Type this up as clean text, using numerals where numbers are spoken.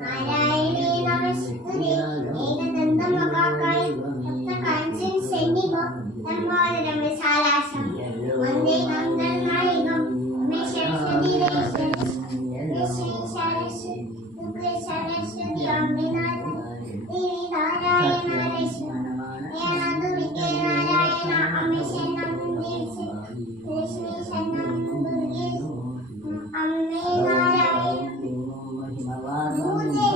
നാരായണേ നമസ്തുതേ ഏകദന്ത മഹാകായ സപ്തകാഞ്ചന സന്നിഭം ലംബോദരം വിശാലാക്ഷം വന്ദേ ഗന്ധർവനായകം രമേ സരസ്വതി സരസ്വതി ദുഃഖേ സരസ്വതി അംബിനാഥ ദേവി നാരായണ ഏനാദുരികേ നാരായണ അമ്മേ ശരണം ദേവി ലക്ഷ്മി ശരണം ദുർഗേ അമ്മേ നാരായണ ഭൂതേ